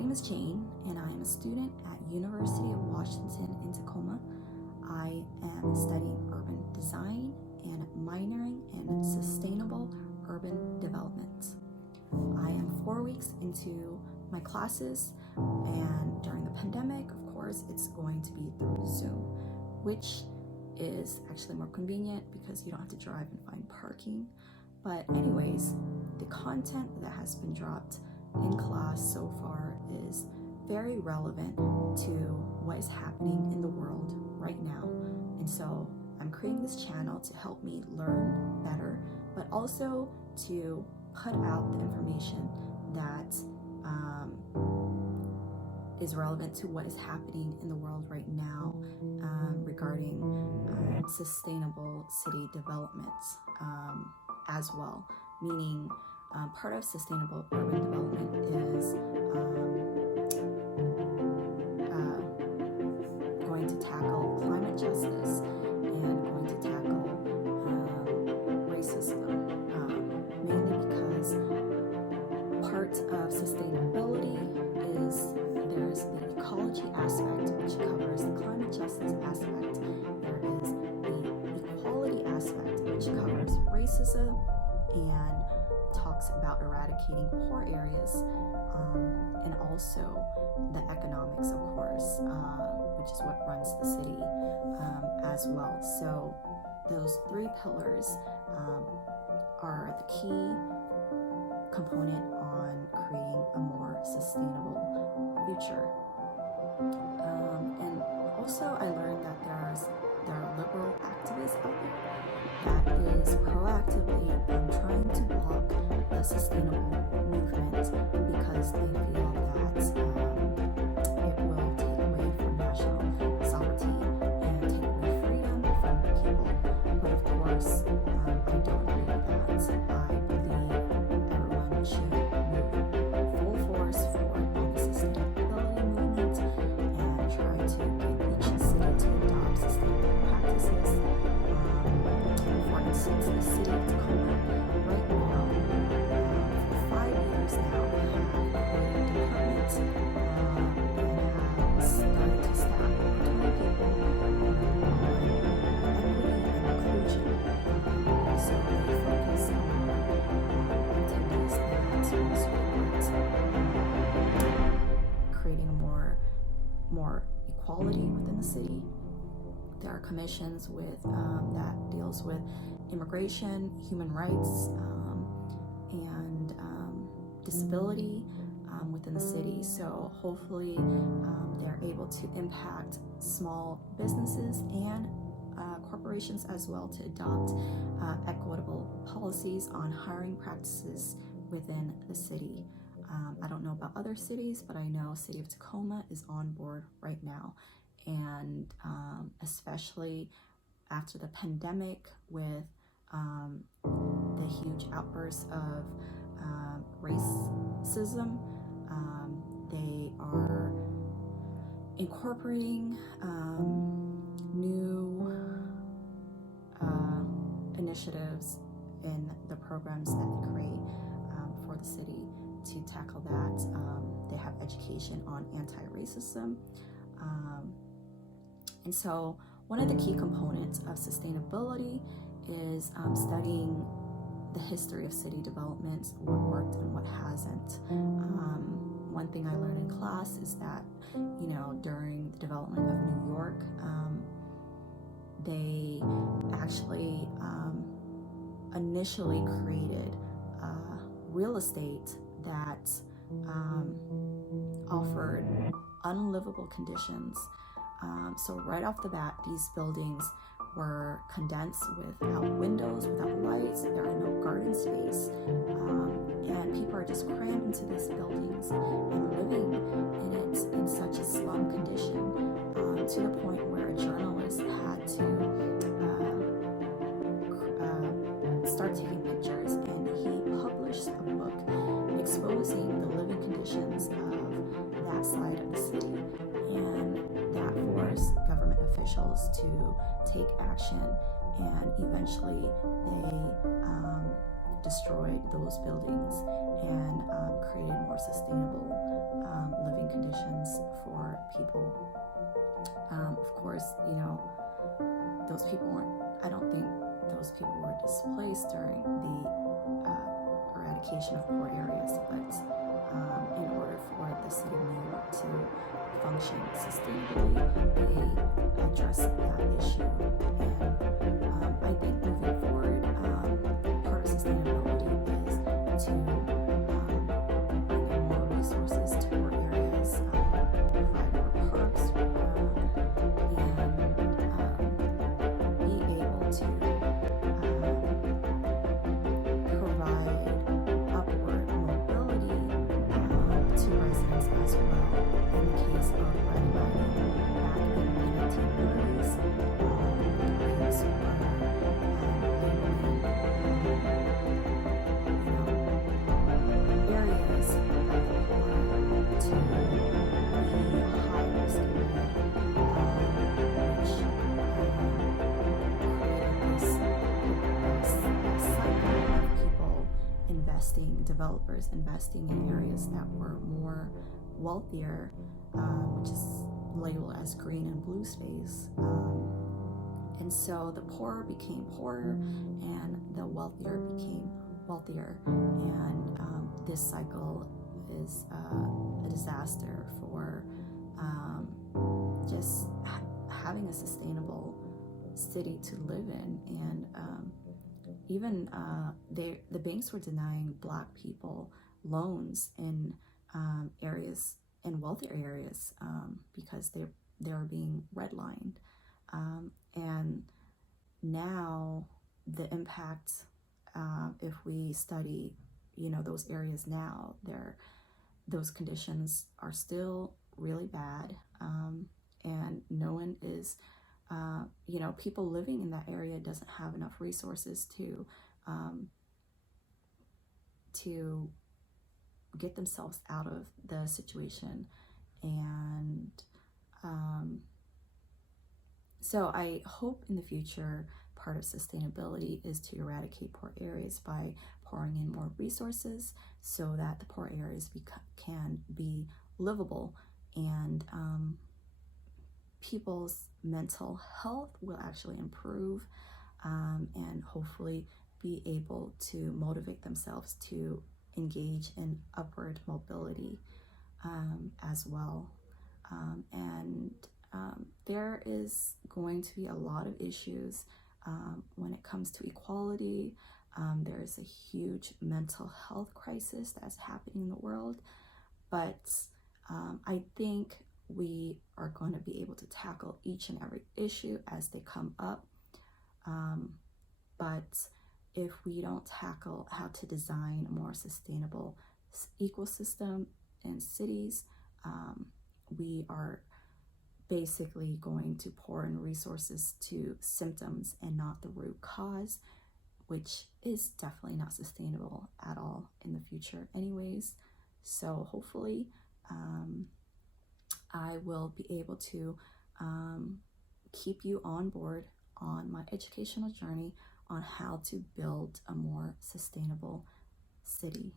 name is Jane, and I am a student at University of Washington in Tacoma. I am studying urban design and minoring in sustainable urban development. I am 4 weeks into my classes, and during the pandemic, of course, it's going to be through Zoom, which is actually more convenient because you don't have to drive and find parking. But anyways, the content that has been dropped in class so far is very relevant to what is happening in the world right now. And so I'm creating this channel to help me learn better, but also to put out the information that is relevant to what is happening in the world right now regarding sustainable city development as well. Meaning part of sustainable urban development is going to tackle climate justice and going to tackle racism, mainly because part of sustainability is there's the ecology aspect, which covers the climate justice aspect. There is the equality aspect, which covers racism and talks about eradicating poor areas, and also the economics, of course, which is what runs the city as well. So those three pillars are the key component on creating a more sustainable future. And also I learned that there are liberal activists out there that is proactively trying to block the sustainable movement because they feel that it will take away from national sovereignty and take away freedom from the people. But of course, I don't agree with that. I believe everyone should move full force forward on the sustainability movement and try to get each city to adopt sustainable practices. For instance, the city of Tacoma right now, for 5 years now, have a department and has started to staff more people on equity and inclusion. So they focus on activities that support creating more equality within the city. There are commissions with that deals with immigration, human rights, and disability within the city. So hopefully they're able to impact small businesses and corporations as well to adopt equitable policies on hiring practices within the city. I don't know about other cities, but I know City of Tacoma is on board right now. And especially after the pandemic with the huge outbursts of racism, they are incorporating new initiatives in the programs that they create for the city to tackle that. They have education on anti-racism. And so one of the key components of sustainability is studying the history of city development, what worked and what hasn't. One thing I learned in class is that, during the development of New York, they actually initially created real estate that offered unlivable conditions. So right off the bat, these buildings were condensed without windows, without lights, there are no garden space, and people are just crammed into these buildings and living in it in such a slum condition, to the point where a journalist had to start taking pictures, and he published a book exposing the living conditions of that side of the city, and that forced government officials to take action, and eventually they destroyed those buildings and created more sustainable living conditions for people. Of course, those people I don't think those people were displaced during the eradication of poor areas, but in order for the city of New York to function sustainably, they addressed that issue. And I think moving forward, part of sustainability is to bring in more resources to poor areas, provide more parks, and be able to provide upward mobility to residents as well. In the case of redlining back in the 1930s, these were areas of the poor to be high-risk area, which created this cycle of people developers investing in areas that were more wealthier, which is labeled as green and blue space. And so the poorer became poorer and the wealthier became wealthier. And this cycle is a disaster for just having a sustainable city to live in. And even the banks were denying Black people loans in areas, in wealthier areas, because they were being redlined. And now the impact, if we study, those areas now, those conditions are still really bad, and no one is, people living in that area doesn't have enough resources to get themselves out of the situation. And so I hope in the future part of sustainability is to eradicate poor areas by pouring in more resources so that the poor areas can be livable, and people's mental health will actually improve, and hopefully be able to motivate themselves to engage in upward mobility as well. And there is going to be a lot of issues when it comes to equality. There is a huge mental health crisis that's happening in the world, but I think we are going to be able to tackle each and every issue as they come up. But if we don't tackle how to design a more sustainable ecosystem in cities, we are basically going to pour in resources to symptoms and not the root cause, which is definitely not sustainable at all in the future anyways. So hopefully I will be able to keep you on board on my educational journey on how to build a more sustainable city.